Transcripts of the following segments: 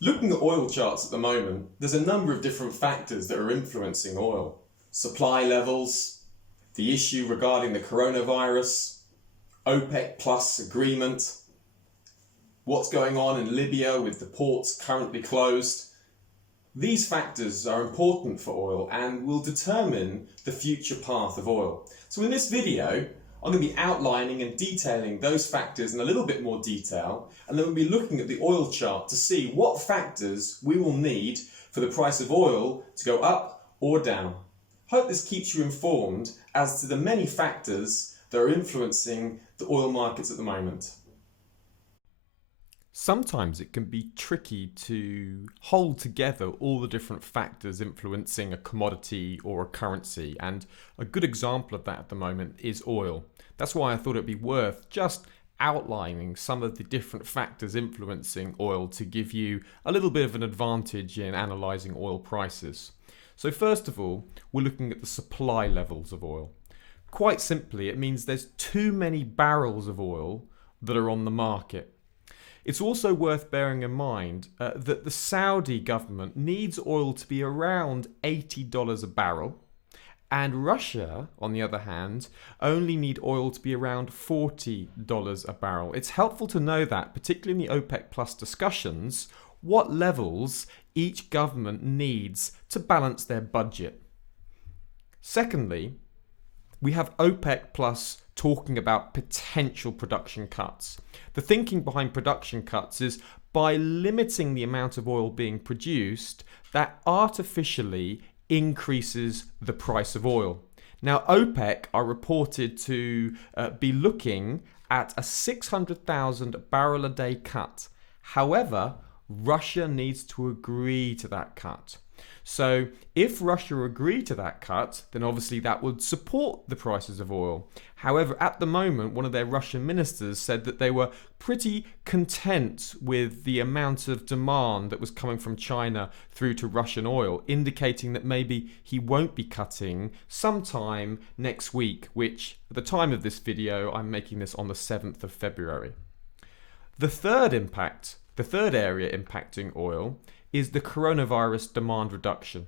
Looking at oil charts at the moment, there's a number of different factors that are influencing oil. Supply levels, the issue regarding the coronavirus, OPEC Plus agreement, what's going on in Libya with the ports currently closed. These factors are important for oil and will determine the future path of oil. So in this video, I'm going to be outlining and detailing those factors in a little bit more detail, and then we'll be looking at the oil chart to see what factors we will need for the price of oil to go up or down. Hope this keeps you informed as to the many factors that are influencing the oil markets at the moment. Sometimes it can be tricky to hold together all the different factors influencing a commodity or a currency, and a good example of that at the moment is oil. That's why I thought it'd be worth just outlining some of the different factors influencing oil to give you a little bit of an advantage in analysing oil prices. So first of all, we're looking at the supply levels of oil. Quite simply, it means there's too many barrels of oil that are on the market. It's also worth bearing in mind that the Saudi government needs oil to be around $80 a barrel, and Russia, on the other hand, only need oil to be around $40 a barrel. It's helpful to know that, particularly in the OPEC Plus discussions, what levels each government needs to balance their budget. Secondly, we have OPEC Plus talking about potential production cuts. The thinking behind production cuts is by limiting the amount of oil being produced, that artificially increases the price of oil. Now, OPEC are reported to be looking at a 600,000 barrel a day cut. However, Russia needs to agree to that cut. So if Russia agreed to that cut, then obviously that would support the prices of oil. However, at the moment, one of their Russian ministers said that they were pretty content with the amount of demand that was coming from China through to Russian oil, indicating that maybe he won't be cutting sometime next week, which at the time of this video, I'm making this on the 7th of February. The third area impacting oil is the coronavirus demand reduction.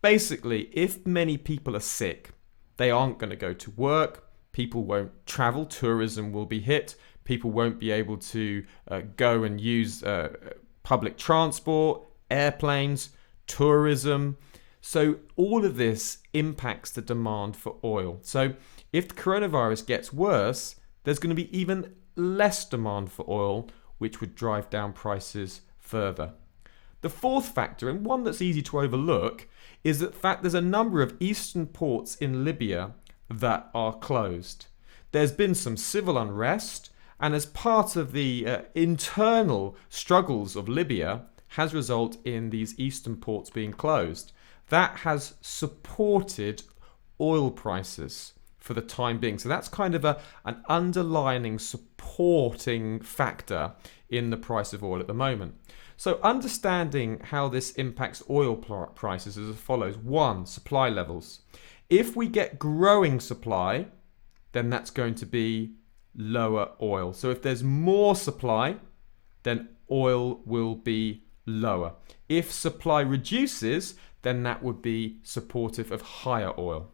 Basically, if many people are sick, they aren't going to go to work, people won't travel, tourism will be hit, people won't be able to go and use public transport, airplanes, tourism. So all of this impacts the demand for oil. So if the coronavirus gets worse, there's going to be even less demand for oil, which would drive down prices further. The fourth factor, and one that's easy to overlook, is the fact there's a number of eastern ports in Libya that are closed. There's been some civil unrest, and as part of the internal struggles of Libya has resulted in these eastern ports being closed. That has supported oil prices for the time being. So that's kind of an underlying supporting factor in the price of oil at the moment. So understanding how this impacts oil prices is as follows. 1, supply levels. If we get growing supply, then that's going to be lower oil. So if there's more supply, then oil will be lower. If supply reduces, then that would be supportive of higher oil.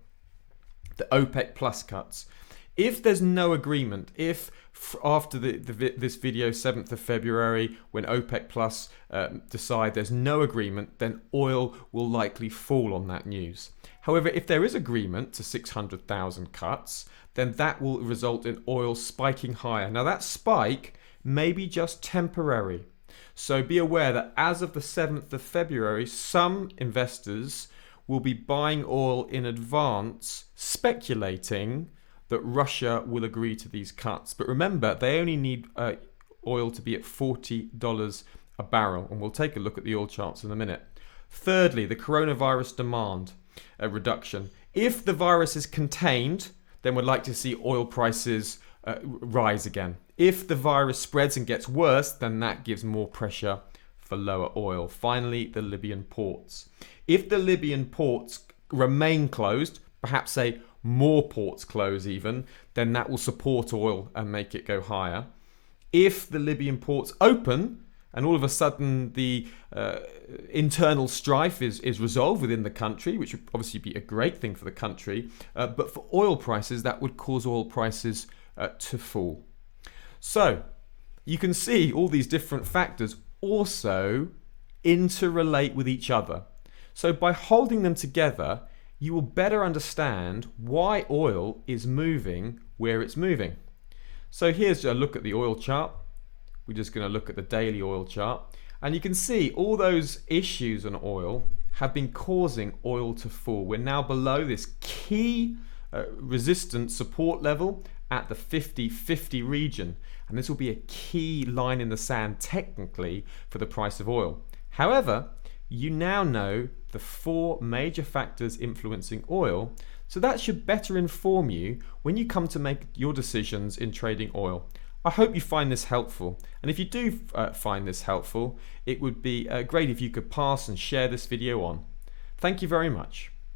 The OPEC Plus cuts. If there's no agreement, if after this video, 7th of February, when OPEC Plus decide there's no agreement, then oil will likely fall on that news. However, if there is agreement to 600,000 cuts, then that will result in oil spiking higher. Now that spike may be just temporary. So be aware that as of the 7th of February, some investors will be buying oil in advance, speculating that Russia will agree to these cuts. But remember, they only need oil to be at $40 a barrel. And we'll take a look at the oil charts in a minute. Thirdly, the coronavirus demand reduction. If the virus is contained, then we'd like to see oil prices rise again. If the virus spreads and gets worse, then that gives more pressure for lower oil. Finally, the Libyan ports. If the Libyan ports remain closed, perhaps say more ports close even, then that will support oil and make it go higher. If the Libyan ports open and all of a sudden the internal strife is resolved within the country, which would obviously be a great thing for the country, but for oil prices, that would cause oil prices to fall. So you can see all these different factors also interrelate with each other. So by holding them together, you will better understand why oil is moving where it's moving. So here's a look at the oil chart. We're just going to look at the daily oil chart. And you can see all those issues on oil have been causing oil to fall. We're now below this key resistance support level at the 50-50 region. And this will be a key line in the sand technically for the price of oil. However, you now know the 4 major factors influencing oil, so that should better inform you when you come to make your decisions in trading oil. I hope you find this helpful, and if you do find this helpful, it would be great if you could pass and share this video on. Thank you very much.